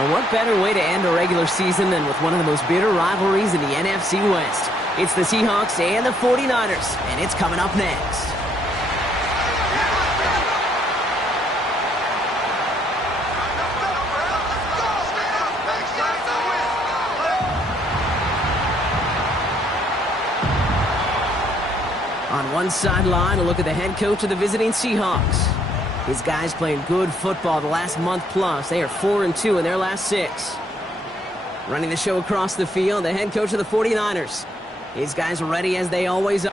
Well, what better way to end a regular season than with one of the most bitter rivalries in the NFC West? It's the Seahawks and the 49ers, and it's coming up next. On one sideline, a look at the head coach of the visiting Seahawks. His guys playing good football the last month plus. They are 4-2 in their last 6. Running the show across the field, the head coach of the 49ers. His guys are ready as they always are.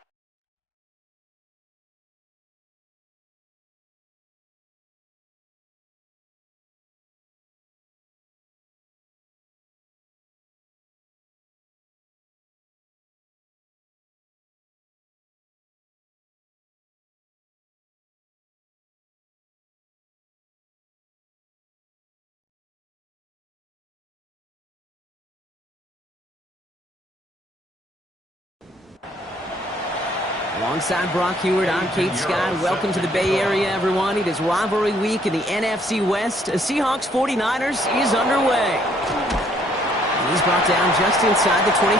Alongside Brock Huard, I'm Kate Scott. Welcome to the Bay Area, everyone. It is rivalry week in the NFC West. Seahawks 49ers is underway. And he's brought down just inside the 25.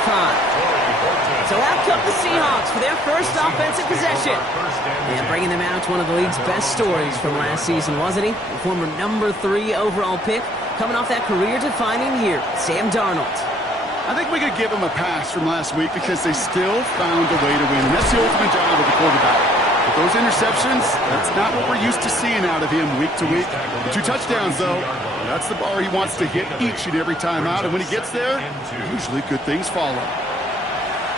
So out come the Seahawks for their first offensive possession. And bringing them out, one of the league's best stories from last season, wasn't he? The former number 3 overall pick, coming off that career-defining year, Sam Darnold. I think we could give him a pass from last week because they still found a way to win. And that's the ultimate job of the quarterback. With those interceptions, that's not what we're used to seeing out of him week to week. The 2 touchdowns, though, that's the bar he wants to hit each and every time out. And when he gets there, usually good things follow.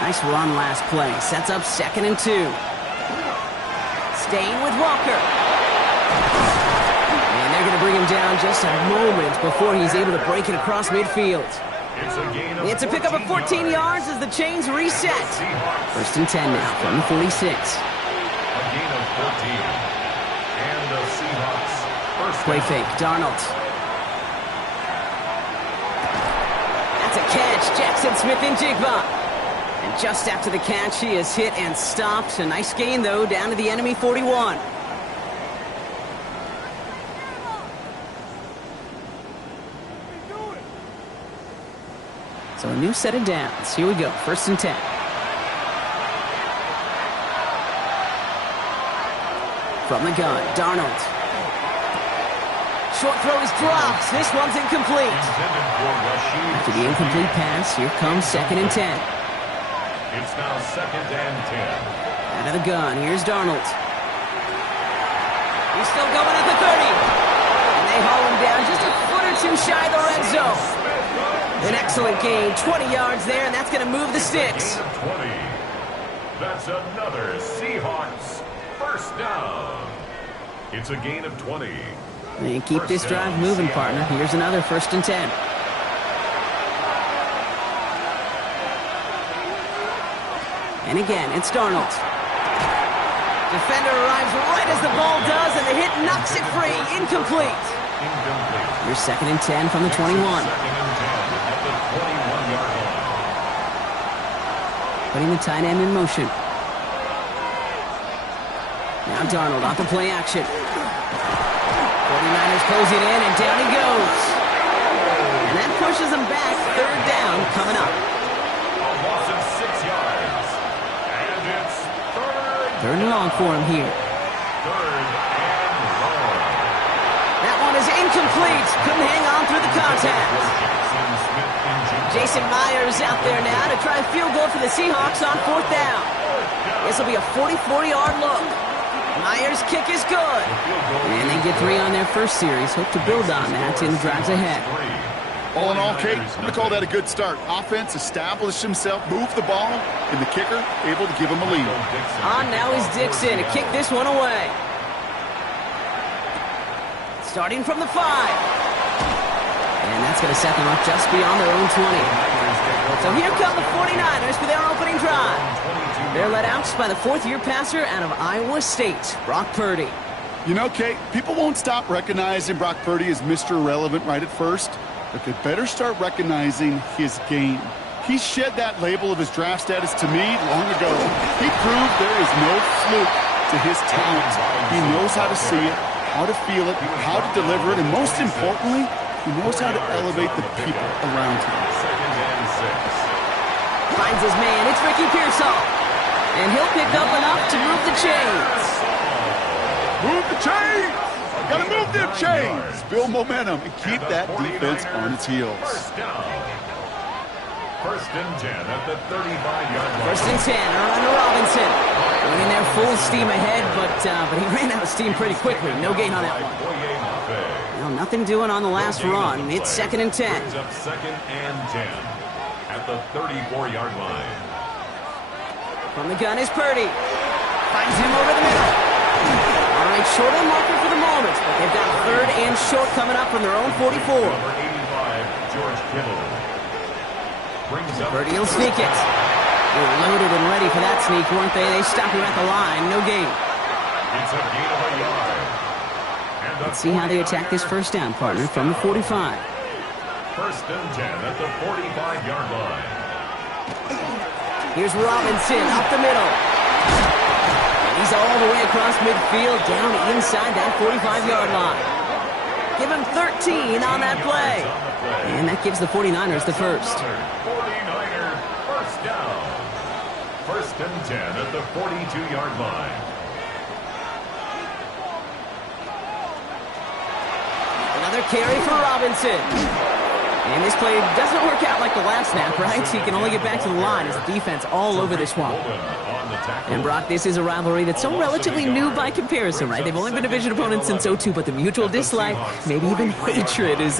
Nice run last play. Sets up 2nd and 2. Staying with Walker. And they're going to bring him down just a moment before he's able to break it across midfield. It's a pickup of 14 yards as the chains reset. 1st and 10 now from the 46. A gain of 14. And the Seahawks first play fake, Darnold. That's a catch, Jackson Smith-Njigba. And just after the catch, he is hit and stopped. A nice gain, though, down to the enemy 41. So a new set of downs. Here we go. 1st and 10. From the gun, Darnold. Short throw is dropped. This one's incomplete. After the incomplete pass, here comes 2nd and 10. It's now 2nd and 10. Out of the gun, here's Darnold. He's still going at the 30. And they haul him down just a foot or 2 shy of the red zone. An excellent gain, 20 yards there, and that's going to move the sticks. 20. That's another Seahawks first down. It's a gain of 20. And keep this drive moving, partner. Here's another 1st and 10. And again, it's Darnold. Defender arrives right as the ball does, and the hit knocks it free. Incomplete. Here's 2nd and 10 from the 21. Putting the tight end in motion. Now Darnold off the play action. 49ers close it in, and down he goes. And that pushes him back. 3rd down coming up. A loss of 6 yards. And it's 3rd and long for him here. 3rd and long. That one is incomplete. Couldn't hang on through the contact. Jason Myers out there now to try a field goal for the Seahawks on 4th down. This will be a 44-yard look. Myers' kick is good. And they get 3 on their first series. Hope to build on that in the drives ahead. All in all, Kate, I'm going to call that a good start. Offense established himself, moved the ball, and the kicker able to give him a lead. On now is Dixon to kick this one away. Starting from the 5. And that's going to set them up just beyond their own 20. So here come the 49ers for their opening drive. They're led out by the 4th-year passer out of Iowa State, Brock Purdy. You know, Kate, people won't stop recognizing Brock Purdy as Mr. Irrelevant right at first, but they better start recognizing his game. He shed that label of his draft status to me long ago. He proved there is no fluke to his talent. He knows how to see it, how to feel it, how to deliver it, and most importantly, He knows how to elevate the people around him. Second and 6. Finds his man. It's Ricky Pearsall. And he'll pick up enough to move the chains. Move the chains! Gotta move them chains! Build momentum and keep that defense on its heels. First down. First and 10 at the 35-yard line. First and 10 are under Robinson. Going in there full steam ahead, but he ran out of steam pretty quickly. No gain on that one. Well, nothing doing on the last run. It's second and 10. Brings up second and 10 at the 34-yard line. From the gun is Purdy. Finds him over the middle. All right, short on marker for the moment, but they've got third and short coming up from their own 44. Number 85, George Kittle. Brings up Purdy will sneak it. They were loaded and ready for that sneak, weren't they? They stop him at the line. No gain. It's a gain of a yard. And Let's see how they attack this first down, partner, from the 45. First and 10 at the 45-yard line. Here's Robinson up the middle. And he's all the way across midfield, down inside that 45-yard line. Give him 13 on that play. And that gives the 49ers the first. 49er first down. First and 10 at the 42-yard line. Another carry for Robinson. And this play doesn't work out like the last snap, right? He can only get back to the line as the defense all over this one. And Brock, this is a rivalry that's so relatively new by comparison, right? They've only been division opponents since 02, but the mutual dislike, maybe even hatred, is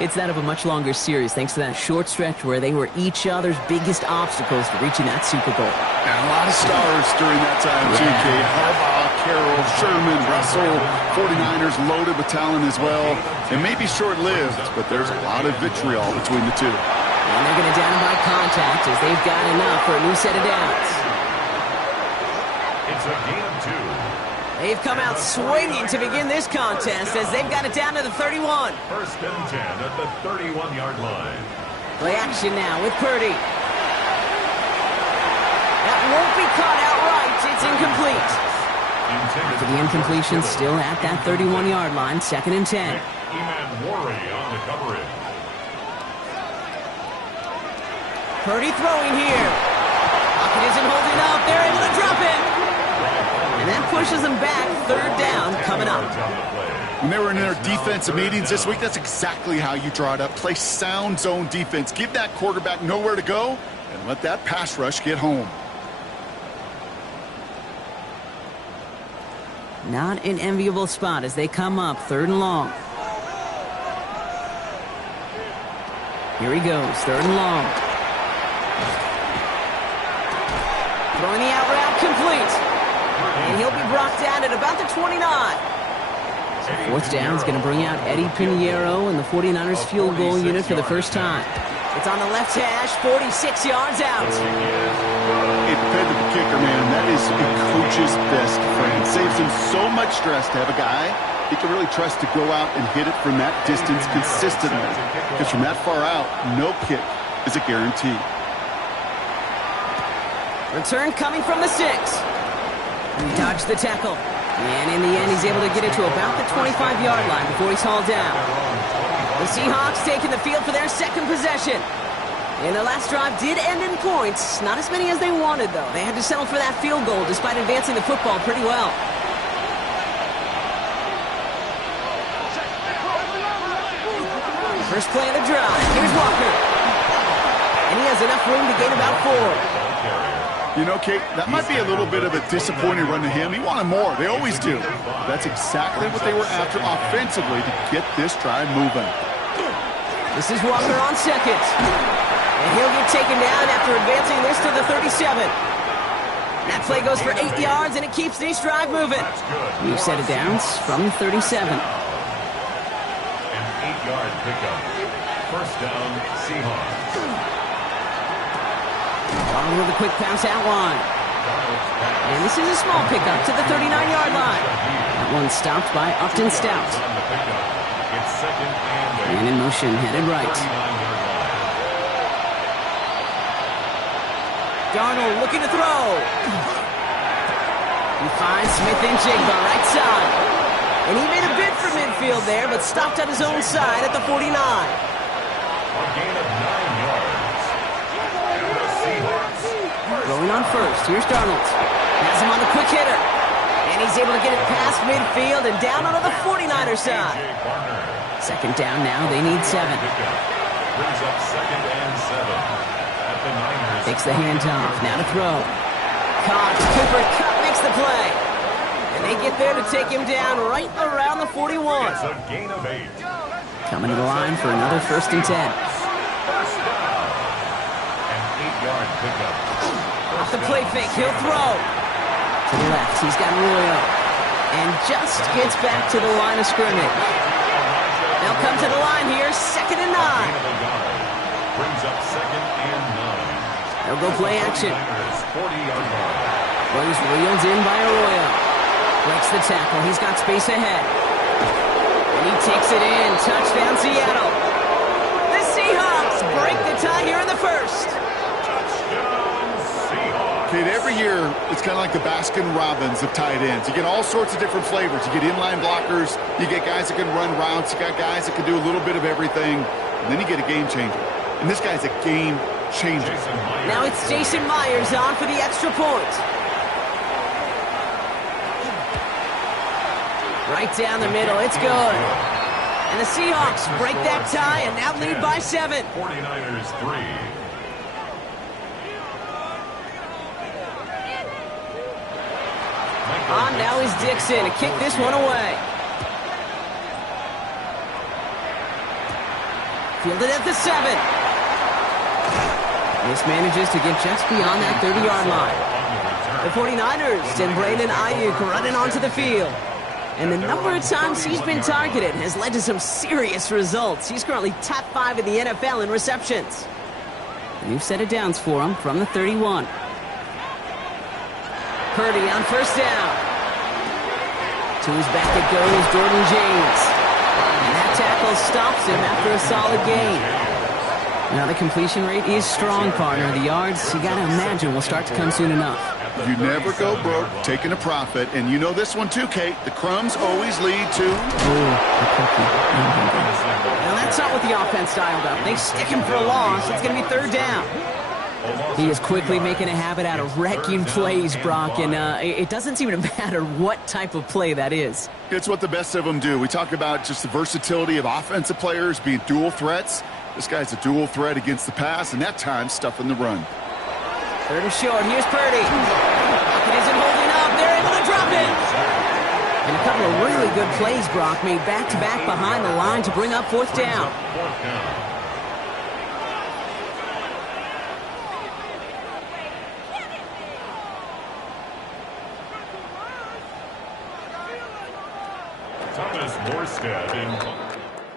it's that of a much longer series, thanks to that short stretch where they were each other's biggest obstacles to reaching that Super Bowl. And a lot of stars during that time, too, Kate. Harbaugh, Carroll, Sherman, Russell, 49ers loaded with talent as well. It may be short-lived, but there's a lot of vitriol between the two. And they're going to down by contact as they've got enough for a new set of downs. It's a gain of 2. They've come out swinging to begin this contest as they've got it down to the 31. First and 10 at the 31-yard line. Play action now with Purdy. That won't be caught outright. It's incomplete. After the incompletion, still at that 31-yard line, second and 10. Emmanwori on the coverage. Purdy throwing here. Lockett isn't holding up. They're able to drop it. And that pushes them back. Third down coming up. When they were in their defensive meetings this week, that's exactly how you draw it up. Play sound zone defense. Give that quarterback nowhere to go and let that pass rush get home. Not an enviable spot as they come up, third and long. Here he goes, third and long. Throwing the out route complete. And he'll be brought down at about the 29. Fourth down is going to bring out Eddie Pinheiro and the 49ers field goal unit for the first time. It's on the left hash, 46 yards out. A dependable kicker, man. That is a coach's best friend. Saves him so much stress to have a guy he can really trust to go out and hit it from that distance consistently. Because from that far out, no kick is a guarantee. Return coming from the 6. He dodged the tackle. And in the end, he's able to get it to about the 25-yard line before he's hauled down. The Seahawks taking the field for their second possession. And the last drive did end in points. Not as many as they wanted, though. They had to settle for that field goal despite advancing the football pretty well. First play of the drive. Here's Walker. And he has enough room to gain about 4. You know, Kate, that might be a little bit of a disappointing run to him. He wanted more. They always do. That's exactly what they were after offensively to get this drive moving. This is Walker on second. And he'll get taken down after advancing this to the 37. That play goes for 8 yards, and it keeps this drive moving. New set of downs from 37. An 8-yard pickup. First down, Seahawks. Arnold with a quick pass out wide. And this is a small pickup to the 39-yard line. That one stopped by Upton Stout. And in motion, headed right. Darnold looking to throw. He finds Smith and Jigba right side. And he made a bid for midfield. field there, but stopped on his own side at the 49. A gain of 9 yards. And the Seahawks. Rolling on first. Here's Darnold. Has him on the quick hitter. And he's able to get it past midfield and down onto the 49er side. Second down now. They need 7. Brings up 2nd and 7 at the Niners. Takes the handoff. Now to throw. Caught. Cooper Kupp makes the play. And they get there to take him down right around the 41. It's a gain of 8. Coming to the line for another 1st and 10. First down. An 8-yard pickup. Off the play fake. He'll throw. To the left. He's got Arroyo. And just gets back to the line of scrimmage. They'll come to the line here. 2nd and 9. Brings up 2nd and 9. They'll go play action. 40-yard line. Rose wheels in by Arroyo. Breaks the tackle. He's got space ahead. And he takes it in. Touchdown, Seattle. The Seahawks break the tie here in the first. Touchdown, Seahawks. Kid, every year, it's kind of like the Baskin-Robbins of tight ends. You get all sorts of different flavors. You get inline blockers. You get guys that can run routes. You got guys that can do a little bit of everything. And then you get a game changer. And this guy's a game changer. Now it's Jason Myers on for the extra point. Right down the middle. It's good. And the Seahawks break that tie and now lead by 7. 49ers 3. On now is Dixon to kick this one away. Fielded at the 7. This manages to get just beyond that 30-yard line. The 49ers and Brandon Ayuk running onto the field. And the number of times he's been targeted has led to some serious results. He's currently top 5 in the NFL in receptions. A new set of downs for him from the 31. Purdy on first down. To his back it goes, Jordan James. And that tackle stops him after a solid gain. Now the completion rate is strong, partner. The yards, you got to imagine, will start to come soon enough. You never go broke taking a profit. And you know this one too, Kate. The crumbs always lead to... Now that's not what the offense dialed up. They stick him for a loss. It's going to be 3rd down. He is quickly making a habit out of wrecking plays, Brock, and it doesn't seem to matter what type of play that is. It's what the best of them do. We talk about just the versatility of offensive players being dual threats. This guy's a dual threat against the pass, and that time stuffing the run. 3rd and short. Here's Purdy. It isn't holding up. They're able to drop it. And a couple of really good plays, Brock, made back-to-back behind the line to bring up 4th down.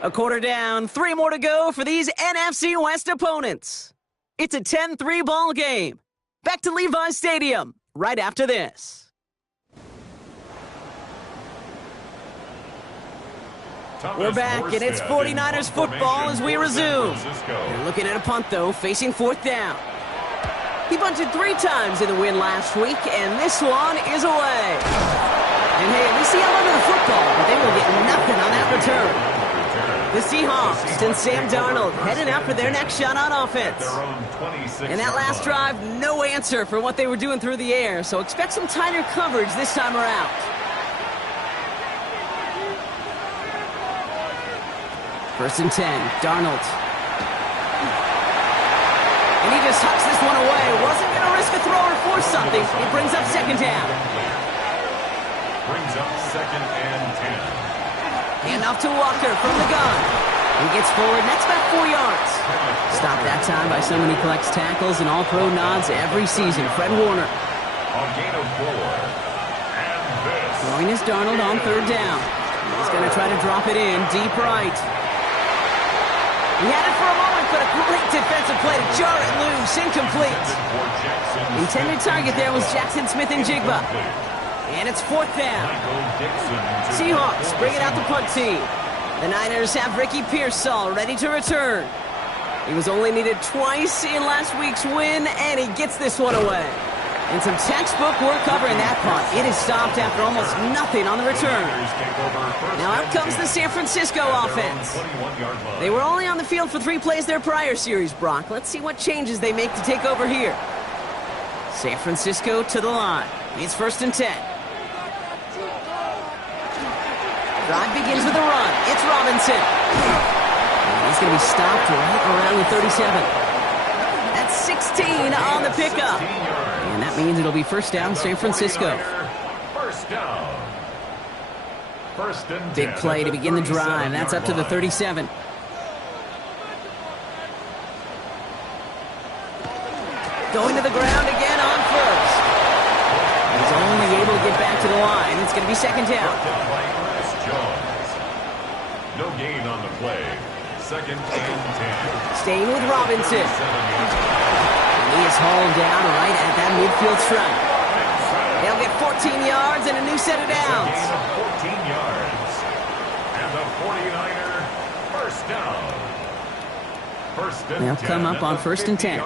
A quarter down, 3 more to go for these NFC West opponents. It's a 10-3 ball game. Back to Levi's Stadium right after this. We're back, and it's 49ers football as we resume. They're looking at a punt, though, facing 4th down. He bunted 3 times in the win last week, and this one is away. And hey, at least he held onto the football, but they will get nothing on that return. The Seahawks and Sam Darnold heading out for their next shot on offense. And that last drive, no answer for what they were doing through the air, so expect some tighter coverage this time around. First and 10, Darnold. And he just hucks this one away. Wasn't going to risk a throw or force something. It brings up 2nd down. Brings up 2nd and 10. Hand off to Walker from the gun. He gets forward, and that's about 4 yards. Stopped that time by someone who collects tackles and all-pro nods every season, Fred Warner. A gain of 4. And this. Throwing is Darnold on 3rd down. He's going to try to drop it in deep right. He had it for a moment, but a great defensive play to jar it loose, incomplete. Intended target there was Jackson Smith-Njigba. And it's 4th down. Seahawks bringing out the punt team. The Niners have Ricky Pearsall ready to return. He was only needed twice in last week's win, and he gets this one away. And some textbook work covering that punt. It is stopped after almost nothing on the return. Now out comes the San Francisco offense. They were only on the field for 3 plays their prior series, Brock. Let's see what changes they make to take over here. San Francisco to the line. It's 1st and 10. Drive begins with a run. It's Robinson. And he's going to be stopped right around the 37. That's 16 on the pickup. And that means it'll be 1st down, San Francisco. 1st down. 1st and 10. Big play to begin the drive. That's up to the 37. Going to the ground again on 1st. He's only able to get back to the line. It's going to be 2nd down. No gain on the play. 2nd and 10. Staying with Robinson. He is hauled down right at that midfield stripe. They'll get 14 yards and a new set of downs. Gain of 14 yards. And the 49er 1st down. 1st and 10. They'll come up on 1st and 10.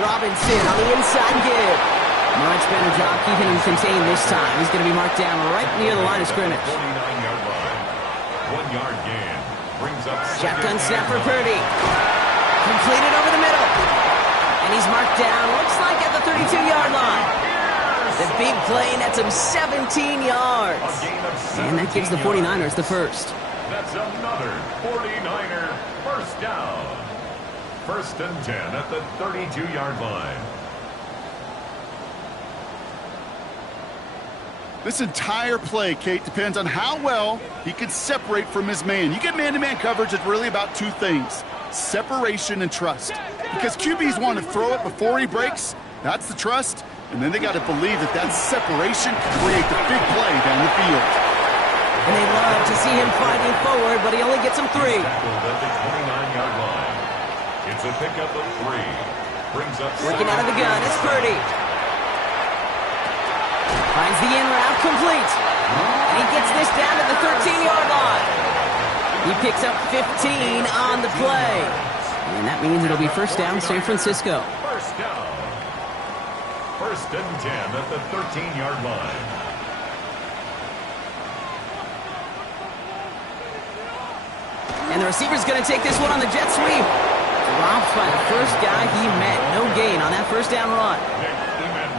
Robinson on the inside give. Much better job keeping him contained this time. He's going to be marked down right near the line of scrimmage. 49-yard line. 1-yard gain. Brings up shotgun snap for Purdy. Completed over the middle. And he's marked down, looks like at the 32-yard line. The big play nets him 17 yards. And that gives the 49ers the 1st. That's another 49er 1st down. 1st and 10 at the 32-yard line. This entire play, Kate, depends on how well he can separate from his man. You get man-to-man coverage, it's really about 2 things: separation and trust. Because QBs want to throw it before he breaks. That's the trust. And then they got to believe that that separation can create the big play down the field. And they love to see him fighting forward, but he only gets him 3. At the 29-yard line. It's a pickup of 3. Brings up working out of the gun. It's Purdy. Finds the in route complete. And he gets this down to the 13-yard line. He picks up 15 on the play. And that means it'll be 1st down, San Francisco. 1st down. 1st and 10 at the 13-yard line. And the receiver's going to take this one on the jet sweep. Dropped by the first guy he met. No gain on that 1st down run.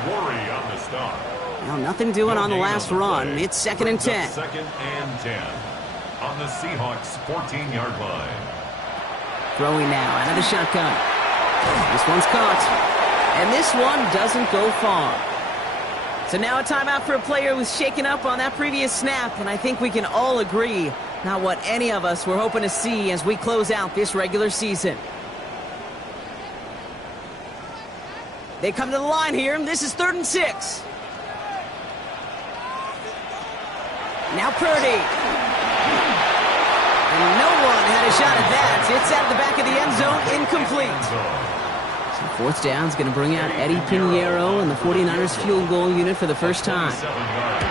Worry on the stop. Now nothing doing on the last run. It's 2nd and 10. 2nd and 10 on the Seahawks 14-yard line. Throwing now out of the shotgun. This one's caught. And this one doesn't go far. So now a timeout for a player who's shaken up on that previous snap, and I think we can all agree not what any of us were hoping to see as we close out this regular season. They come to the line here, and this is 3rd and 6. Now Purdy. And no one had a shot at that. It's at the back of the end zone, incomplete. So 4th down is going to bring out Eddie Pinheiro and the 49ers field goal unit for the first time.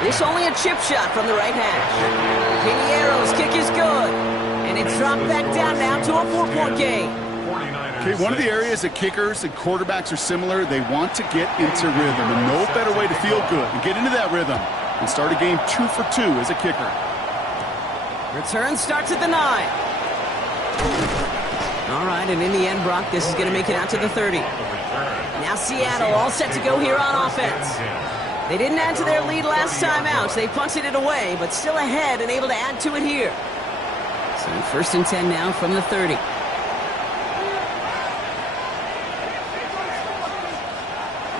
This only a chip shot from the right hash. Pinheiro's kick is good. And it's dropped back down now to a 4-point game. Okay, one of the areas that kickers and quarterbacks are similar, they want to get into rhythm. And no better way to feel good and get into that rhythm and start a game 2 for 2 as a kicker. Return starts at the 9. All right, and in the end, Brock, this is going to make it out to the 30. Now Seattle all set to go here on offense. They didn't add to their lead last time out. They punted it away, but still ahead and able to add to it here. So 1st and 10 now from the 30.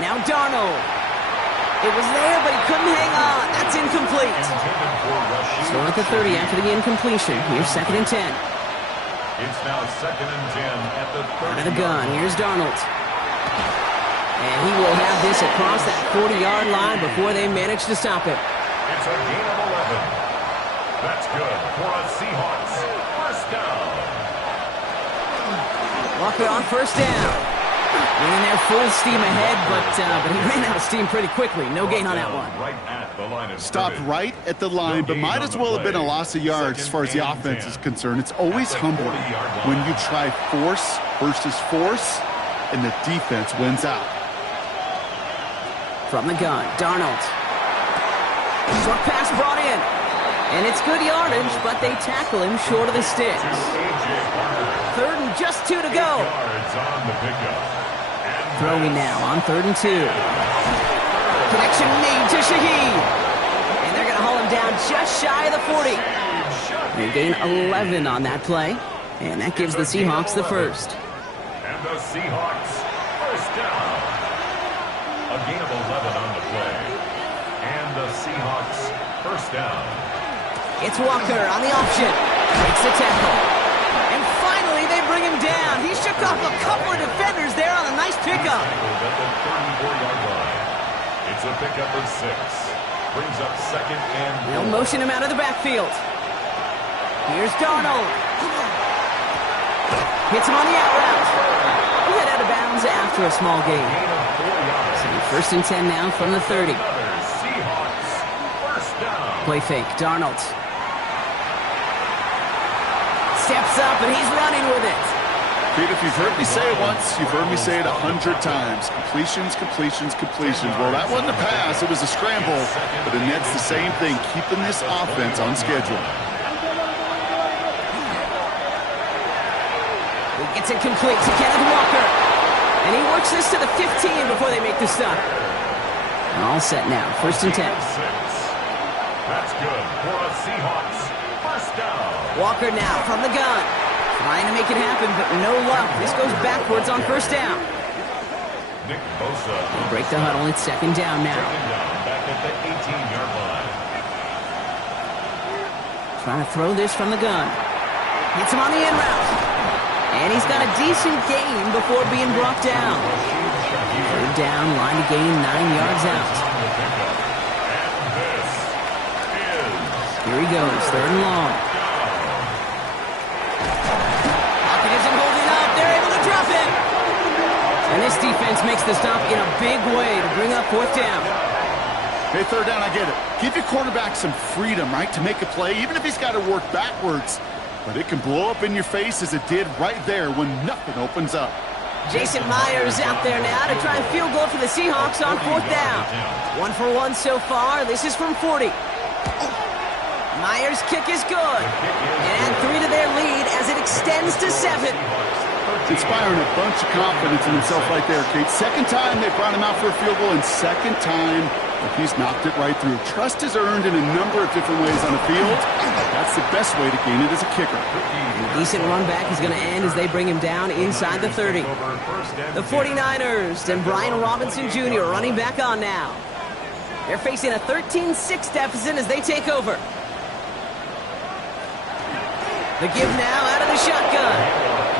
Now Darnold. It was there, but he couldn't hang on. That's incomplete. So at the 30 after the incompletion. Here's 2nd and 10. It's now 2nd and 10 at the 30. Out of the gun. Here's Darnold. And he will have this across that 40-yard line before they manage to stop it. It's a gain of 11. That's good for a Seahawks 1st down. Walker on 1st down. Went in there full steam ahead, but he ran out of steam pretty quickly. No gain on that one. Right at the line of Stopped scrimmage. right at the line, but might as well have been a loss of yards as far as the offense is concerned. It's always humbling when you try force versus force, and the defense wins out. From the gun, Darnold. Short pass brought in. And it's good yardage, but they tackle him short of the sticks. Third and just 2 to go. Yards on the pickup. Throwing now on 3rd and 2. Connection made to Shaheed. And they're going to haul him down just shy of the 40. They gain 11 on that play. And that gives the Seahawks the first. And the Seahawks first down. A gain of 11 on the play. And the Seahawks first down. It's Walker on the option. Makes the tackle. And finally they bring him down. He shook off a couple of defenders there on a nice pickup. At the 34-yard line. It's a pickup of 6. Brings up 2nd and They'll motion him out of the backfield. Here's Darnold. Hits him on the out route. He got out of bounds after a small gain. gain of 4 yards. So 1st and 10 now from the 30. Another Seahawks first down. Play fake, Darnold. Steps up and he's running with it. Pete, if you've heard me say it once, you've heard me say it 100 times. Completions, completions, completions. Well, that wasn't a pass. It was a scramble. But the Nets, the same thing, keeping this offense on schedule. He gets it complete to Kenneth Walker. And he works this to the 15 before they make the stop. All set now. 1st and 10. 6. That's good for a Seahawks first down. Walker now from the gun. Trying to make it happen, but no luck. This goes backwards on 1st down. Nick Bosa. Break the huddle. It's 2nd down now. Second down, back at the 18-yard line. Trying to throw this from the gun. Hits him on the in route. And he's got a decent gain before being brought down. 3rd down, line to gain 9 yards out. And this is Here he goes, 3rd and long. Pocket isn't holding up. They're able to drop it. And this defense makes the stop in a big way to bring up 4th down. Hey, 3rd down, I get it. Give your quarterback some freedom, right, to make a play, even if he's got to work backwards. But it can blow up in your face as it did right there when nothing opens up. Jason Myers out there now to try and field goal for the Seahawks on 4th down. 1 for 1 so far. This is from 40. Myers' kick is good. And add 3 to their lead as it extends to 7. Inspiring a bunch of confidence in himself right there, Kate. 2nd time they brought him out for a field goal, and 2nd time he's knocked it right through. Trust is earned in a number of different ways on the field. That's the best way to gain it as a kicker. A decent run back is going to end as they bring him down inside the 30. The 49ers and Brian Robinson Jr. running back on now. They're facing a 13-6 deficit as they take over. The give now out of the shotgun.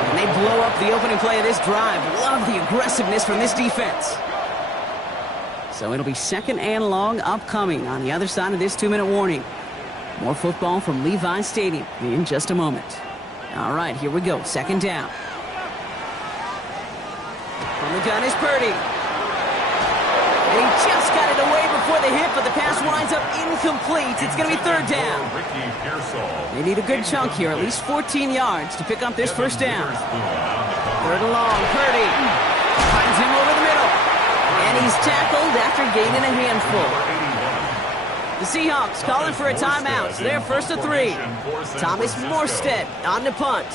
And they blow up the opening play of this drive. Love the aggressiveness from this defense. So it'll be 2nd and long upcoming on the other side of this 2-minute warning. More football from Levi Stadium in just a moment. All right, here we go. 2nd down. From the gun is Purdy. And he just got it away before the hit, but the pass winds up incomplete. It's going to be 3rd down. They need a good chunk here, at least 14 yards to pick up this 1st down. 3rd and long, Purdy finds him over the middle. And he's tackled after gaining a handful. The Seahawks calling for a timeout. So they're 1st and 3. Thomas Morstead on the punt.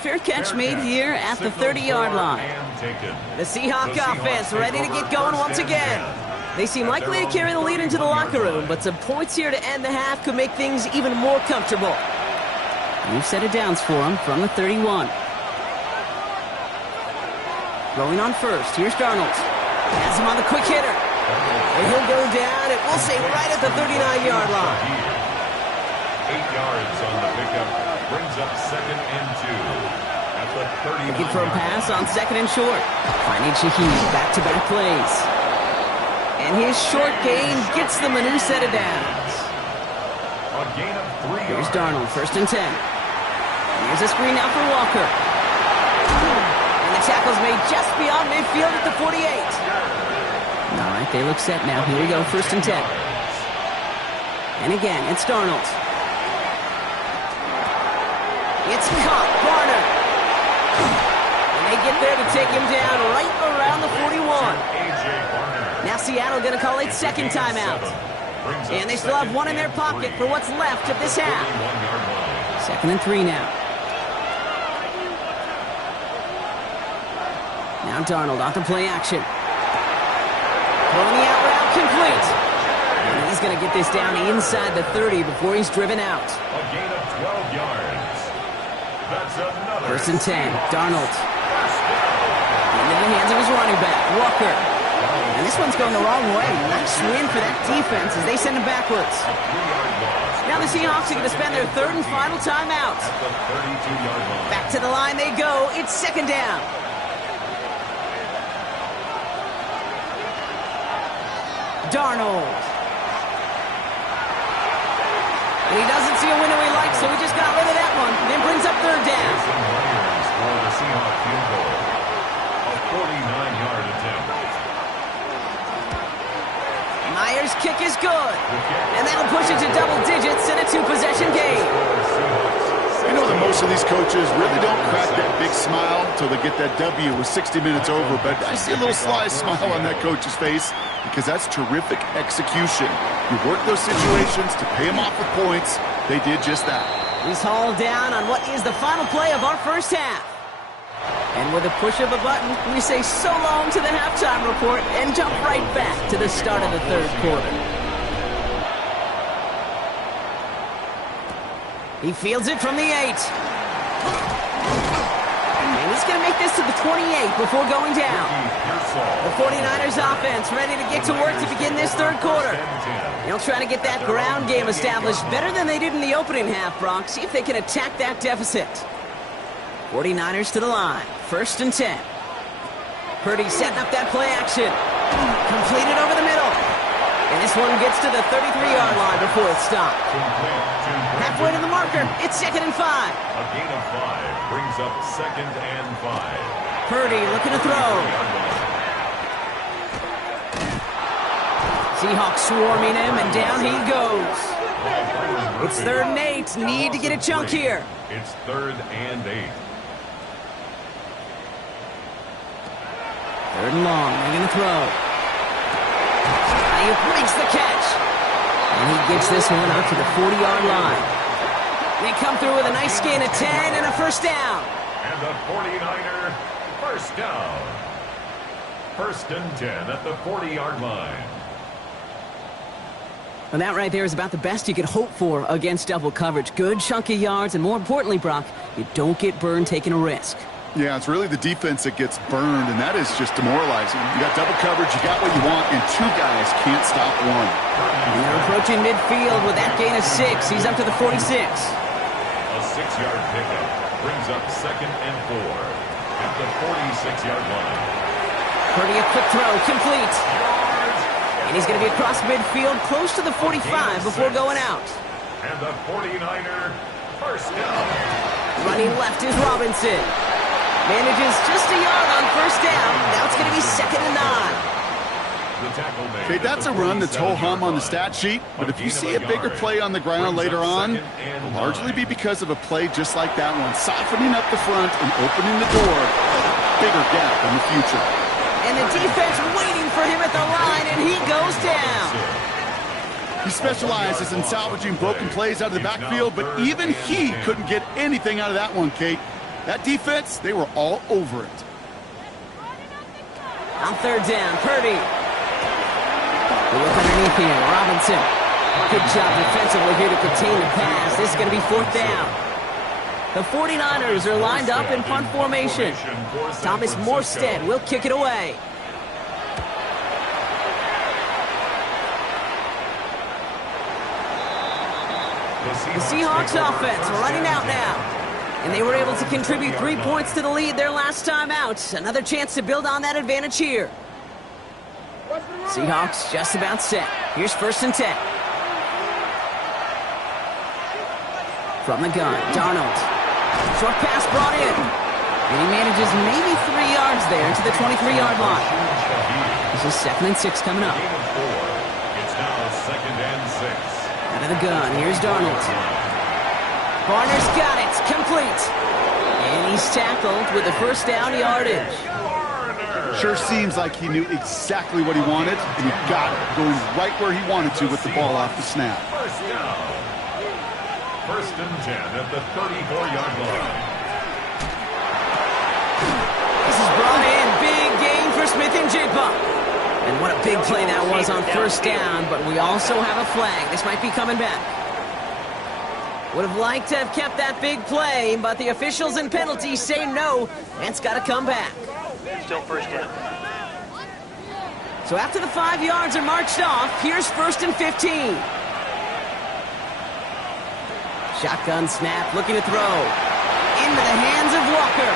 Fair catch made here at the 30-yard line. The Seahawk offense ready to get going once again. They seem likely to carry the lead into the locker room, but some points here to end the half could make things even more comfortable. New set of downs for him from the 31. Rolling on 1st. Here's Darnold. Has him on the quick hitter. And he'll go down, and we'll say right at the 39-yard line. 8 yards on the pickup. Brings up 2nd and 2. At the 39. Looking for a pass on 2nd and short. Finding Shaheed. Back-to-back plays. And his short gain gets them a new set of downs. A gain of 3 yards. Here's Darnold. 1st and 10. Here's a screen now for Walker. And the tackle's made just beyond midfield at the 48. All right, they look set now. Here we go, 1st and 10. And again, it's Darnold. It's caught, Garner. And they get there to take him down right around the 41. Now Seattle going to call it 2nd timeout. And they still have 1 in their pocket for what's left of this half. 2nd and 3 now. Now Darnold off the play action. Throwing the out route complete. And he's going to get this down inside the 30 before he's driven out. A gain of 12 yards. That's another. 1st and 10. Darnold. Into the hands of his running back, Walker. And this one's going the wrong way. Nice win for that defense as they send him backwards. Now the Seahawks are going to spend their 3rd and final timeout. Back to the line they go. It's 2nd down. Darnold. And he doesn't see a window he likes, so he just got rid of that one. Then brings up 3rd down. For the Seahawks field goal. A 49-yard attempt. Myers' kick is good. And that'll push it to double digits in a 2-possession game. I know that most of these coaches really don't crack that big smile until they get that W with 60 minutes over, but I see a little sly smile on that coach's face because that's terrific execution. You work those situations to pay them off with points. They did just that. He's hauled down on what is the final play of our first half. And with a push of a button, we say so long to the halftime report and jump right back to the start of the 3rd quarter. He fields it from the 8. And he's going to make this to the 28 before going down. The 49ers offense ready to get to work to begin this 3rd quarter. They'll try to get that ground game established better than they did in the opening half, Brock. See if they can attack that deficit. 49ers to the line. 1st and 10. Purdy setting up that play action. Completed over the middle. And this one gets to the 33-yard line before it's stopped. Halfway to the marker. It's 2nd and 5. A gain of 5 brings up 2nd and 5. Purdy looking to throw. Seahawks swarming him, and down he goes. It's 3rd and 8. Need to get a chunk here. It's 3rd and 8. 3rd and long. They're going to throw. He makes the catch. And he gets this one out to the 40-yard line. They come through with a nice gain of 10 and a 1st down. And the 49er 1st down. 1st and 10 at the 40-yard line. And that right there is about the best you could hope for against double coverage. Good chunky yards, and more importantly, Brock, you don't get burned taking a risk. Yeah, it's really the defense that gets burned, and that is just demoralizing. You got double coverage, you got what you want, and 2 guys can't stop one. And they're approaching midfield with that gain of 6. He's up to the 46. A 6-yard pickup brings up 2nd and 4 at the 46-yard line. Purdy a quick throw, complete. And he's going to be across midfield, close to the 45 before going out. And the 49er 1st down. Running left is Robinson. Manages just a yard on 1st down. Now it's going to be 2nd and 9. Okay, that's a run that's ho-hum on the stat sheet, but if you see a bigger play on the ground later on, it'll largely be because of a play just like that one, softening up the front and opening the door. Bigger gap in the future. And the defense waiting for him at the line, and he goes down. He specializes in salvaging broken plays out of the backfield, but even he couldn't get anything out of that one, Kate. That defense, they were all over it. On 3rd down, Purdy. They look underneath here, Robinson. Good job defensively here to contain the pass. This is going to be 4th down. The 49ers are lined up in punt formation. Thomas Morstead will kick it away. The Seahawks offense running out now. And they were able to contribute 3 points to the lead their last time out. Another chance to build on that advantage here. Seahawks just about set. Here's 1st and 10. From the gun, Darnold. Short pass brought in. And he manages maybe 3 yards there to the 23-yard line. This is 2nd and 6 coming up. It's now 2nd and 6. Out of the gun, here's Darnold. Barner's got it, complete. And he's tackled with the first down yardage. Sure seems like he knew exactly what he wanted, and he got it, going right where he wanted to with the ball off the snap. First down. 1st and 10 at the 34-yard line. This is brought in. Big gain for Smith and Jigba. And what a big play that was on first down, but we also have a flag. This might be coming back. Would have liked to have kept that big play, but the officials and penalties say no, and it's got to come back. Still first down. So after the 5 yards are marched off, here's 1st and 15. Shotgun snap, looking to throw. Into the hands of Walker.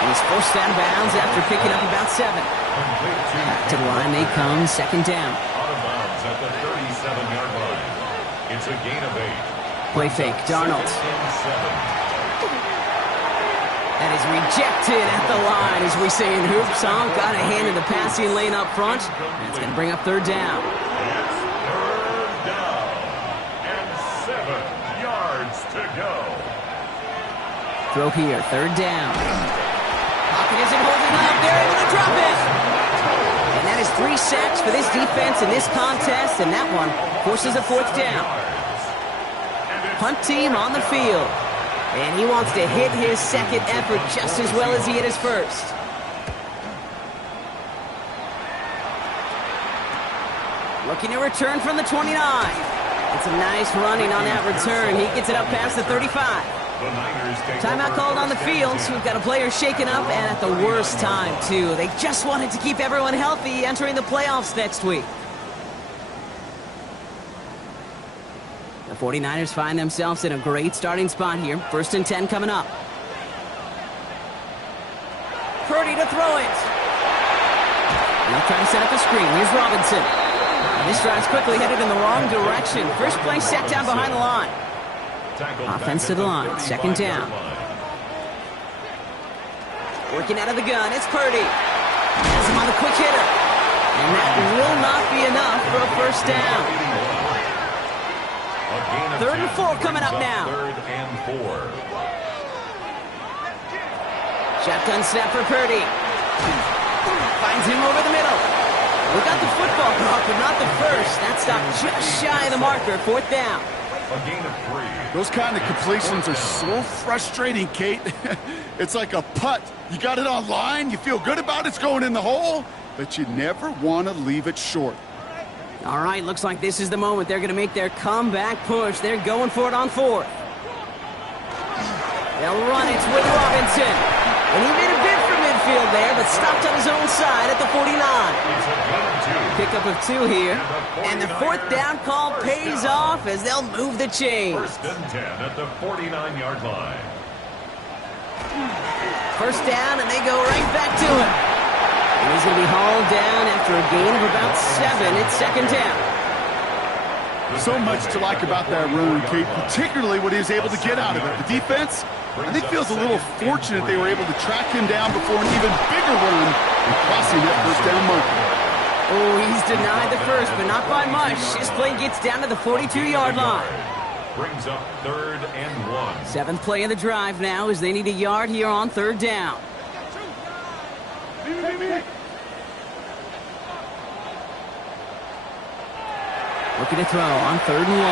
And he's forced out of bounds after picking up about 7. Back to the line they come, 2nd down. Out of bounds at the 37-yard line. It's a gain of 8. Play fake, Darnold. 2nd and 7. That is rejected at the line, as we say in hoops. Got a hand in the passing lane up front. That's going to bring up 3rd down. It's 3rd down. And 7 yards to go. Throw here, 3rd down. Pocket isn't holding up. They're able to drop it. And that is 3 sacks for this defense in this contest, and that one forces a 4th down. Punt team on the field. And he wants to hit his 2nd effort just as well as he hit his 1st. Looking to return from the 29. It's a nice running on that return. He gets it up past the 35. Timeout called on the field, so we've got a player shaken up, and at the worst time, too. They just wanted to keep everyone healthy entering the playoffs next week. The 49ers find themselves in a great starting spot here. 1st and 10 coming up. Purdy to throw it. Now trying to set up a screen. Here's Robinson. Now this drive's quickly headed in the wrong direction. First play set down behind the line. Offense to the line. 2nd down. Working out of the gun. It's Purdy. Has him on the quick hitter. And that will not be enough for a 1st down. 3rd and 4 coming up now. 3rd and 4. Shotgun snap for Purdy. Finds him over the middle. We got the football, but not the first. That stopped just shy of the marker. 4th down. A gain of 3. Those kind of completions are so frustrating, Kate. It's like a putt. You got it on line, you feel good about it's going in the hole, but you never want to leave it short. All right, looks like this is the moment they're going to make their comeback push. They're going for it on 4th. They'll run it with Robinson. And he made a bid for midfield there, but stopped on his own side at the 49. Pickup of 2 here. And the 4th down call pays off as they'll move the chains. 1st and 10 at the 49-yard line. 1st down, and they go right back to it. And he's going to be hauled down after a gain of about 7. It's 2nd down. So much to like about that run, Kate, particularly what he was able to get out of it. The defense, I think, feels a little fortunate they were able to track him down before an even bigger run and crossing that 1st down marker. Oh, he's denied the first, but not by much. His play gets down to the 42-yard line. Brings up 3rd and 1. 7th play of the drive now as they need a yard here on 3rd down. Looking to throw on 3rd and 1.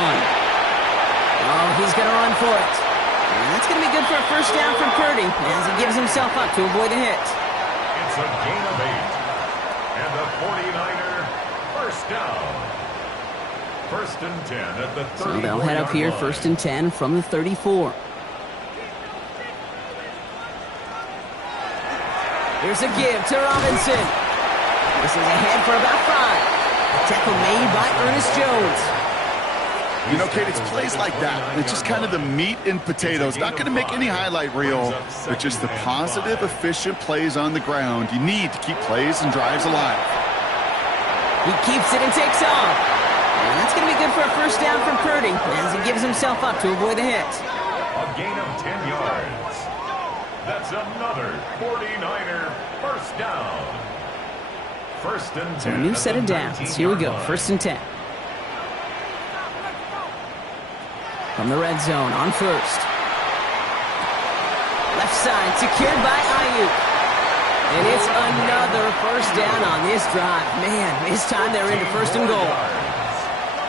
Oh, he's going to run for it. And that's going to be good for a 1st down from Purdy as he gives himself up to avoid the hit. It's a gain of 8. And the 49er 1st down. 1st and 10 at the 34-yard line. So they'll head up here, 1st and 10 from the 34. Here's a give to Robinson. This is ahead for about 5. A tackle made by Ernest Jones. You know, Kate, it's plays like that. It's just kind of the meat and potatoes. Not going to make any highlight reel, but just the positive, efficient plays on the ground. You need to keep plays and drives alive. He keeps it and takes off. And that's going to be good for a 1st down from Purdy as he gives himself up to avoid the hit. gain of 10 yards. That's another 49er first down. First and 10. So a new set of downs. Here we go. First and 10. From the red zone on first. Left side secured by Ayuk. And it's another first down on this drive. Man, this time they're into first and goal.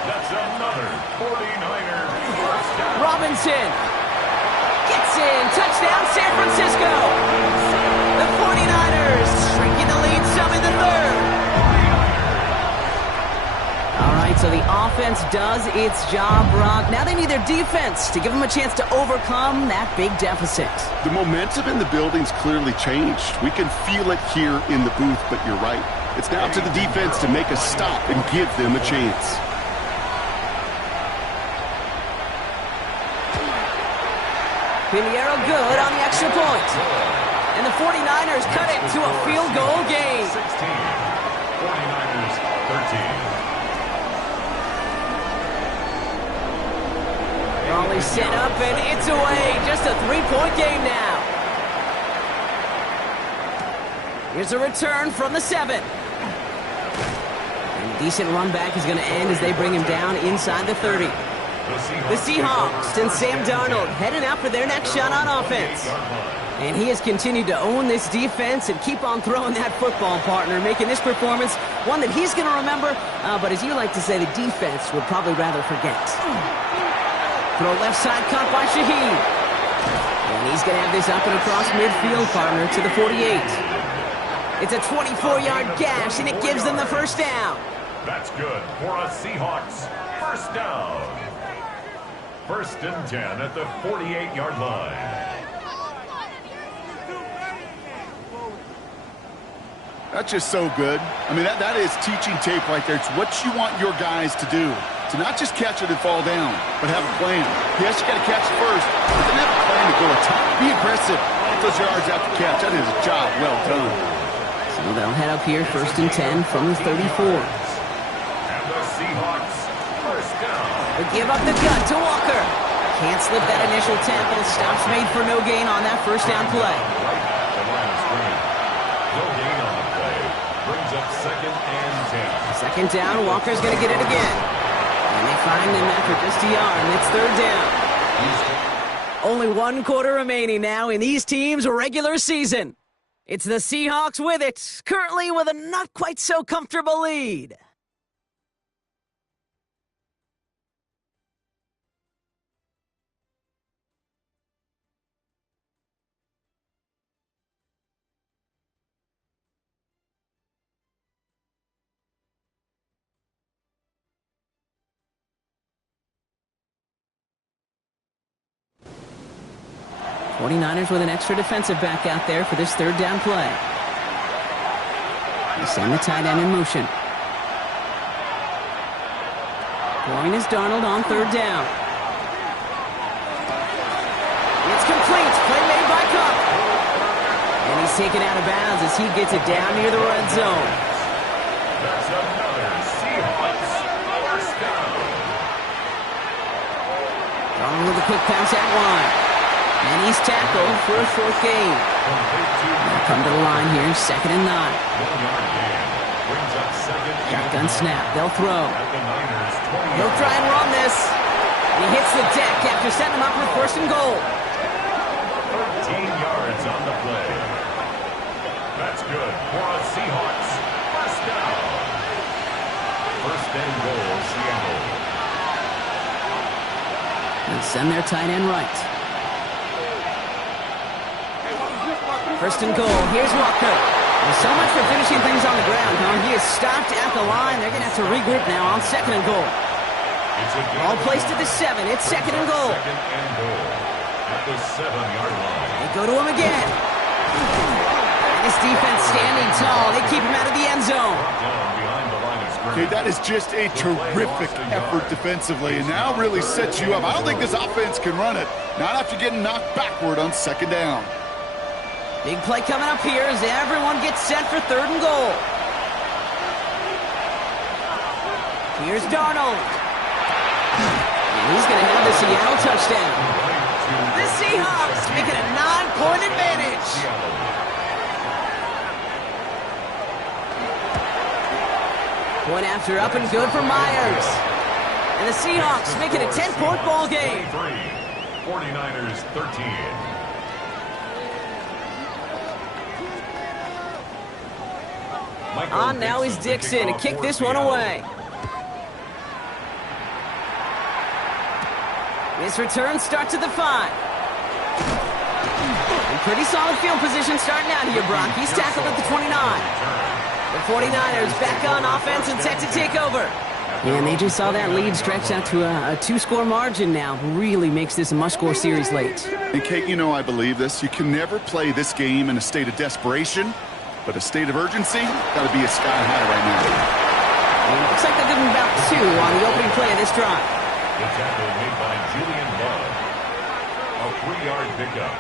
That's another 49er first down. Robinson gets in. Touchdown, San Francisco. The 49ers shrinking the lead some in the third. All right, so the offense does its job, Brock. Now they need their defense to give them a chance to overcome that big deficit. The momentum in the building's clearly changed. We can feel it here in the booth, but you're right. It's now to the defense to make a stop and give them a chance. Pinheiro good on the extra point. And the 49ers cut it to a field goal game. 16. 49ers 13. Raleigh set up and it's away. Just a 3-point game now. Here's a return from the 7. And a decent run back is going to end as they bring him down inside the 30. The Seahawks and Sam Darnold heading out for their next shot on offense. And he has continued to own this defense and keep on throwing that football, partner, making this performance one that he's going to remember, but as you like to say, the defense would probably rather forget. Throw left side caught by Shaheed. And he's going to have this up and across midfield, partner, to the 48. It's a 24-yard gash, and it gives them the first down. That's good for a Seahawks first down. First and 10 at the 48-yard line. That's just so good. I mean, that is teaching tape right there. It's what you want your guys to do. To not just catch it and fall down, but have a plan. Yes, you got to catch it first, but then have a plan to go attack. Be aggressive. Get those yards after catch. That is a job well done. So they'll head up here, first and 10 from the 34. And the Seahawks first down. They give up the gun to Walker. Can't slip that initial tackle. Stops made for no gain on that first down play. Right at the line of scrimmage. No gain on the play. Brings up second and 10. Second down, Walker's going to get it again. And they find him after just a yard, and it's third down. Only 1 quarter remaining now in these teams' regular season. It's the Seahawks with it, currently with a not quite so comfortable lead. '49ers with an extra defensive back out there for this third down play. They send the tight end in motion. Going is Darnold on third down. It's complete. Play made by Cup. And he's taken out of bounds as he gets it down near the red zone. That's another Seahawks first down. Darnold with a quick pass at one. And he's tackled for a short gain. They'll come to the line here, second and 9. 1 yard gain. Brings up second and Shotgun snap. They'll throw. at the Niners 20. He'll try and run this. He hits the deck after setting him up with first and goal. 13 yards on the play. That's good for a Seahawks first down. First and goal, Seattle. They send their tight end right. First and goal. Here's Walker. Well, so much for finishing things on the ground, huh? He is stopped at the line. They're going to have to regroup now on second and goal. Ball placed at the 7. It's second and goal. Second and goal at the 7-yard line. They go to him again. And this defense standing tall. They keep him out of the end zone. Down behind the line of Okay, scrimmage. that is just a terrific effort defensively, and now really sets you up. I don't think this offense can run it. Not after getting knocked backward on second down. Big play coming up here as everyone gets set for third and goal. Here's Darnold. And he's going to have the Seattle touchdown. This the Seahawks making a 9-point advantage. Point after up and good for Myers. And the Seahawks making a 10-point ball game. 49ers 13. On now is Dixon to kick this one away. His return starts at the 5. And pretty solid field position starting out here, Brock. He's tackled at the 29. The 49ers back on offense and set to take over. And they just saw that lead stretch out to a 2-score margin now. Really makes this a must-score series late. And Kate, you know I believe this. You can never play this game in a state of desperation, but a state of urgency got to be a sky high right now. And it looks like they're giving about 2 on the opening play of this drive. The tackle made by Julian Love. A 3-yard pickup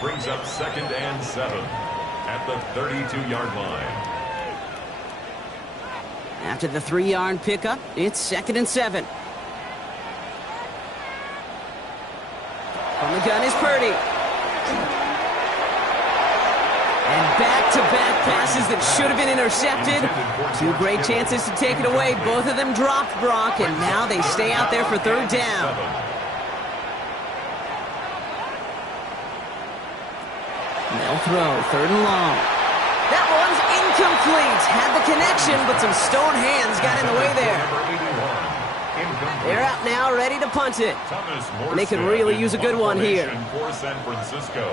brings up 2nd and 7 at the 32-yard line. After the 3-yard pickup, it's 2nd and 7. From the gun is Purdy. And back-to-back passes that should have been intercepted. 2 great chances to take it away. Both of them dropped, Brock, and now they stay out there for 3rd down. They'll throw 3rd and long. That one's incomplete. Had the connection, but some stone hands got in the way there. They're out now, ready to punt it. And they could really use a good one here. For San Francisco.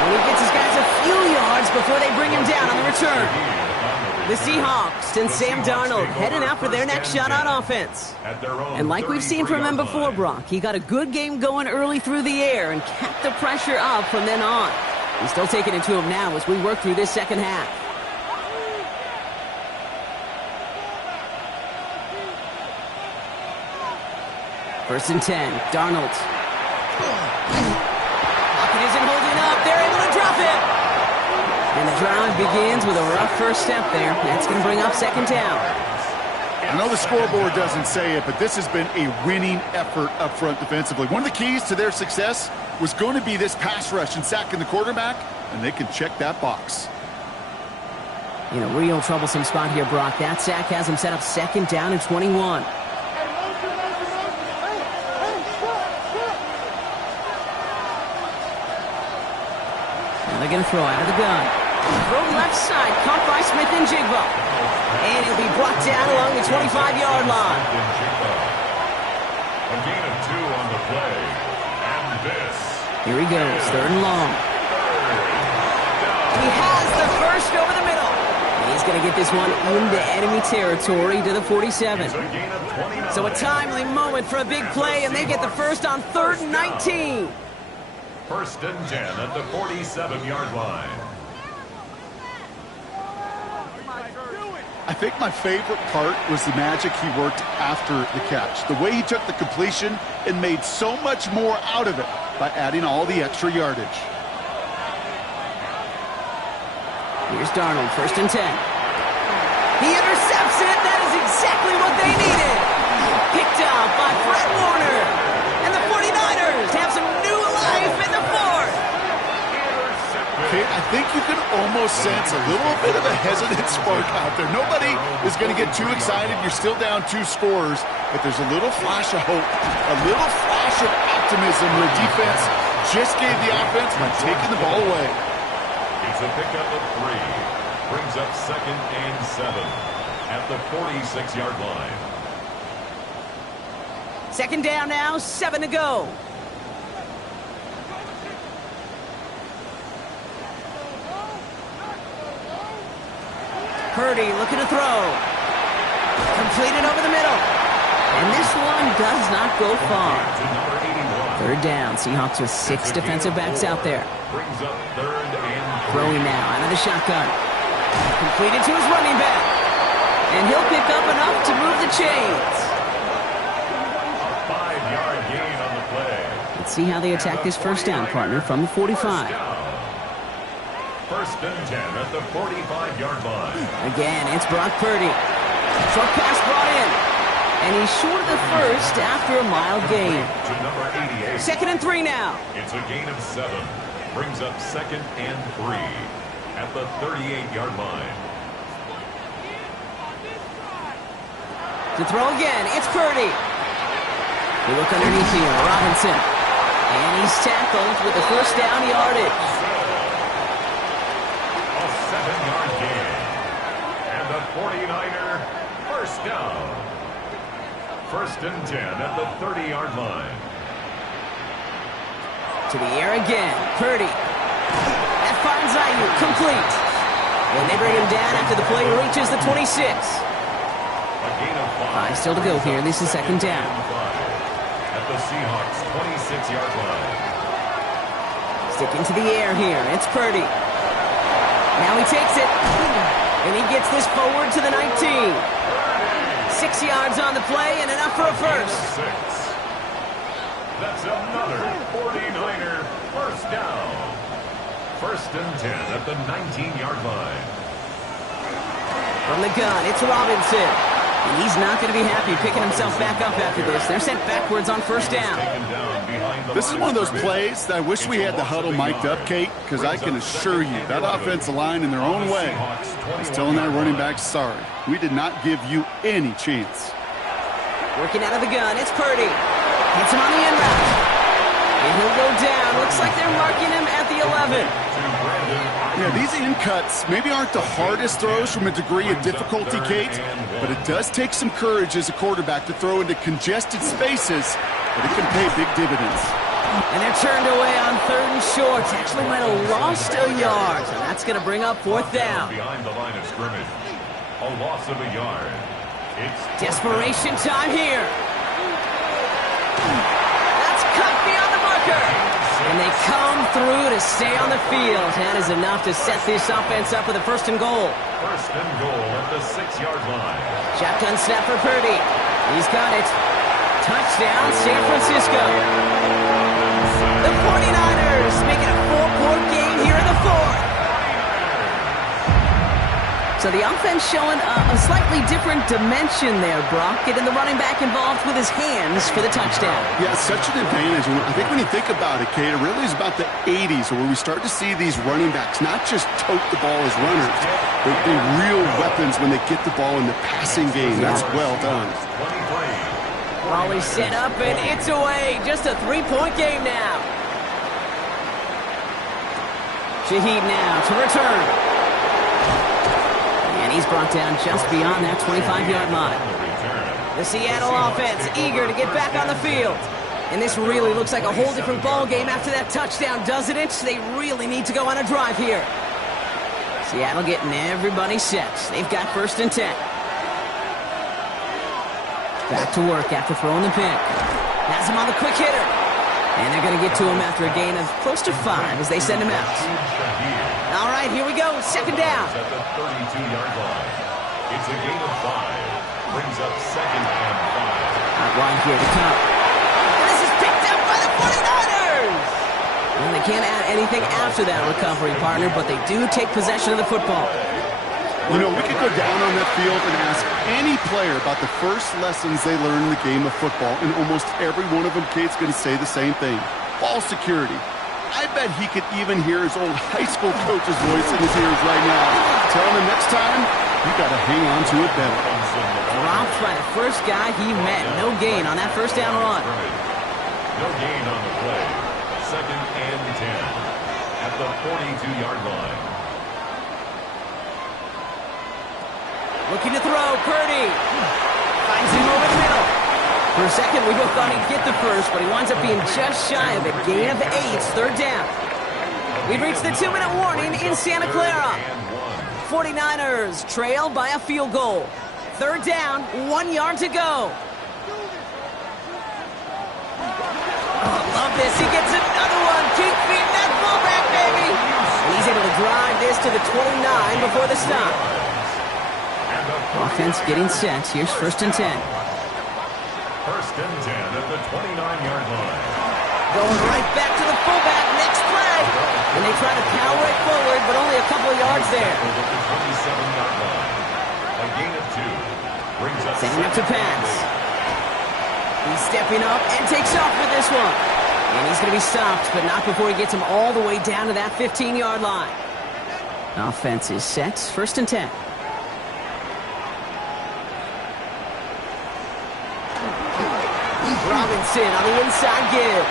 And he gets his guys a few yards before they bring him down on the return. The Seahawks and Sam Darnold heading out for their next shot on offense. And like we've seen from him before, Brock, he got a good game going early through the air and kept the pressure up from then on. He's still taking it to him now as we work through this second half. First and 10, Darnold. Pocket isn't holding up. They're able to drop it. And the drive begins with a rough first step there. That's going to bring up 2nd down. I know the scoreboard doesn't say it, but this has been a winning effort up front defensively. One of the keys to their success was going to be this pass rush and sacking the quarterback, and they can check that box. In a real troublesome spot here, Brock. That sack has him set up 2nd down and 21. Now they're going to throw out of the gun. Throw left side, caught by Smith and Jigba. And he'll be brought down along the 25-yard line. A gain of 2 on the play. And this. Here he goes, 3rd and long. He has the first over the middle. He's going to get this one into enemy territory to the 47. So a timely moment for a big play, and they get the first on 3rd and 19. 1st and 10 at the 47-yard line. I think my favorite part was the magic he worked after the catch. The way he took the completion and made so much more out of it by adding all the extra yardage. Here's Darnold, 1st and 10. He intercepts it. That is exactly what they needed. Picked up by Fred Warner. And the 49ers have some new life in the 4th. Okay, I think you can almost sense a little bit of a hesitant spark out there. Nobody is going to get too excited. You're still down 2 scores, but there's a little flash of hope, a little flash of optimism where defense just gave the offense by taking the ball away. It's a pickup of 3. Brings up 2nd and 7 at the 46-yard line. 2nd down now, 7 to go. Purdy looking to throw. Completed over the middle. And this one does not go far. 3rd down. Seahawks with 6 defensive backs out there. Brings up 3rd and 3. Throwing now out of the shotgun. Completed to his running back. And he'll pick up enough to move the chains. A 5-yard gain on the play. Let's see how they attack this first down, partner, from the 45. 1st and 10 at the 45-yard line. Again, it's Brock Purdy. Short pass brought in. And he's short of the first after a mild gain. To number 88. 2nd and 3 now. It's a gain of 7. Brings up 2nd and 3 at the 38-yard line. To throw again, it's Purdy. We look underneath here, Robinson. And he's tackled with the first down yardage. A 7-yard gain. And the 49er first down. 1st and 10 at the 30-yard line. To the air again, Purdy. That finds Ayuk, complete. And they bring him down after the play reaches the 26. A gain of 5. Still to go here. This is 2nd down. At the Seahawks 26-yard line. Sticking to the air here. It's Purdy. Now he takes it. And he gets this forward to the 19. 6 yards on the play and enough for a first. 6. That's another 49er first down. 1st and 10 at the 19-yard line. From the gun, it's Robinson. And he's not going to be happy picking himself back up after this. They're sent backwards on 1st down. This is one of those plays that I wish we had the huddle mic'd up, Kate, because I can assure you that offensive line in their own way is telling that running back, sorry, we did not give you any chance. Working out of the gun, it's Purdy. Hits him on the end route. And he'll go down. Looks like they're marking him at the 11. Yeah, these in cuts maybe aren't the hardest throws from a degree of difficulty, Kate, but it does take some courage as a quarterback to throw into congested spaces, but it can pay big dividends. And they're turned away on 3rd and short. Actually might have lost a yard, so that's going to bring up 4th down. Behind the line of scrimmage. A loss of a yard. It's Desperation time here. That's cut beyond the marker. And they come through to stay on the field. That is enough to set this offense up with a 1st and goal. 1st and goal at the 6-yard line. Shotgun snap for Purdy. He's got it. Touchdown, San Francisco. The 49ers making a 4-point game here in the 4th. So the offense showing a slightly different dimension there, Brock. Getting the running back involved with his hands for the touchdown. Yeah, such an advantage. I think when you think about it, Kate, it really is about the 80s where we start to see these running backs not just tote the ball as runners, but they're real weapons when they get the ball in the passing game. That's well done. Ball is set up, and it's away. Just a 3-point game now. Shaheed now to return. And he's brought down just beyond that 25-yard line. The Seattle offense eager to get back on the field. And this really looks like a whole different ball game after that touchdown, doesn't it? They really need to go on a drive here. Seattle getting everybody set. They've got 1st and 10. Back to work after throwing the pick. Has him on the quick hitter. And they're going to get to him after a gain of close to 5 as they send him out. All right, here we go. 2nd down. At the 32-yard line. It's a gain of 5. Brings up 2nd and 5. Out wide here to come. And this is picked up by the 49ers. Well, they can't add anything after that recovery, partner, but they do take possession of the football. You know, we could go down on that field and ask any player about the first lessons they learned in the game of football, and almost every one of them, Kate's going to say the same thing. Ball security. I bet he could even hear his old high school coach's voice in his ears right now, telling him next time, you got to hang on to it better. Dropped by the first guy he met. No gain on that 1st down run. No gain on the play. 2nd and 10 at the 42-yard line. Looking to throw, Purdy. Finds him over the middle. For a second, we both thought he'd get the first, but he winds up being just shy of a gain of 8. 3rd down. We've reached the 2-minute warning in Santa Clara. 49ers trail by a field goal. 3rd down, 1 yard to go. Oh, love this. He gets another one. Keep feeding that fullback, baby. And he's able to drive this to the 29 before the stop. Offense getting set. Here's 1st and 10. 1st and 10 at the 29-yard line. Going right back to the fullback. Next play. And they try to power right forward, but only a couple of yards there. Over the 27-yard line. A gain of 2. Brings up Setting up to second pass. He's stepping up and takes off with this one. And he's going to be stopped, but not before he gets him all the way down to that 15-yard line. Offense is set. 1st and 10. Robinson on the inside give.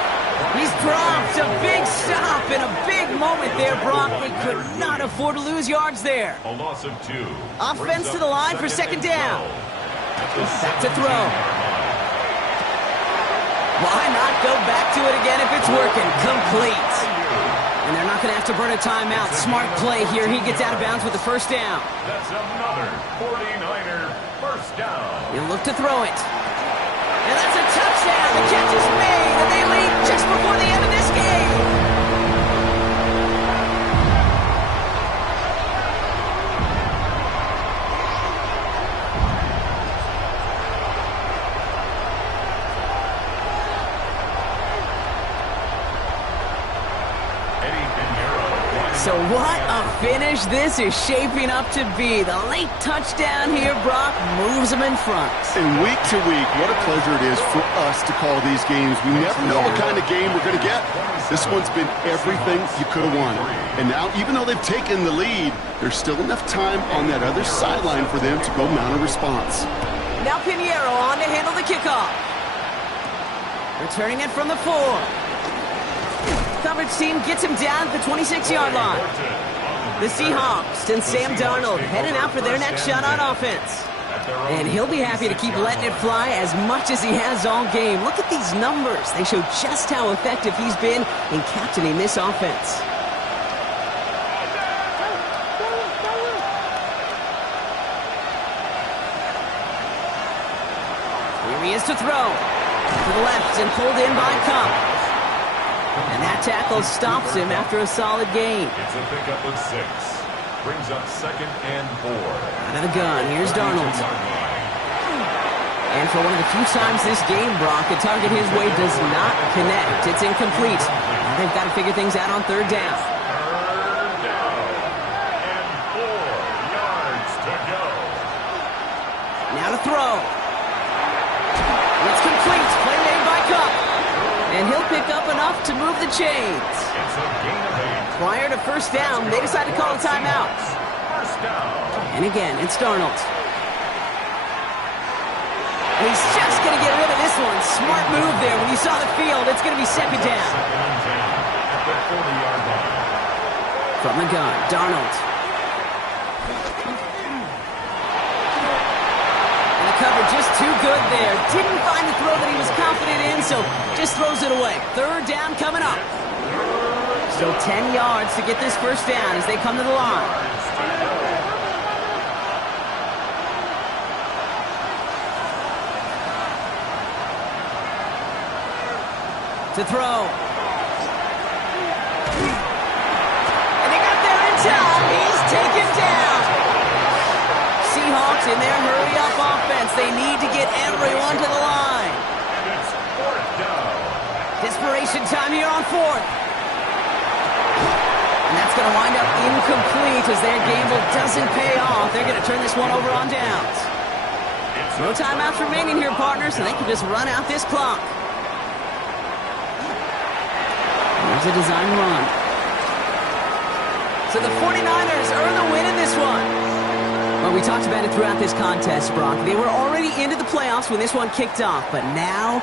He's dropped. A big stop and a big moment there, Brock. They could not afford to lose yards there. A loss of 2. Offense to the line for second down. Back to throw. Why not go back to it again if it's working? Complete. And they're not going to have to burn a timeout. Smart play here. He gets out of bounds with the 1st down. That's another 49er 1st down. He'll look to throw it. And that's a touchdown. The catch is made, and they lead just before the end of this game. So what a finish this is shaping up to be. The late touchdown here, Brock, moves them in front. And week to week, what a pleasure it is for us to call these games. We never know what kind of game we're going to get. This one's been everything you could have wanted. And now, even though they've taken the lead, there's still enough time on that other sideline for them to go mount a response. Now Pinheiro on to handle the kickoff. Returning it from the 4. Coverage team gets him down at the 26-yard line. The Seahawks and Sam Darnold heading out for their next shot on offense. And he'll be happy to keep letting it fly as much as he has all game. Look at these numbers. They show just how effective he's been in captaining this offense. Here he is to throw. To the left and pulled in by Cup. And that tackle stops him after a solid gain. It's a pickup of 6. Brings up 2nd and 4. Out of the gun, here's Darnold. And for one of the few times this game, Brock, a target his way does not connect. It's incomplete. Now they've got to figure things out on 3rd down. 3rd down. And 4 yards to go. Now to throw. It's complete. Play made by Cup. And he'll pick up enough to move the chains. It's a gain of 8. Prior to 1st down, they decide to call a timeout. 1st down. And again, it's Darnold. And he's just going to get rid of this one. Smart move there. When you saw the field, it's going to be 2nd down. 2nd and 10 at the 40-yard line. From the gun, Darnold. And the cover just too good there. Didn't find the throw that he was confident in, so just throws it away. 3rd down coming up. Still 10 yards to get this 1st down as they come to the line. To throw. And they got there in time. He's taken down. Seahawks in their hurry-up offense. They need to get everyone to the line. And it's 4th down. Desperation time here on 4th. And that's going to wind up incomplete as their gamble doesn't pay off. They're going to turn this one over on downs. No timeouts remaining here, partners, and they can just run out this clock. There's a design run. So the 49ers earn the win in this one. Well, we talked about it throughout this contest, Brock. They were already into the playoffs when this one kicked off, but now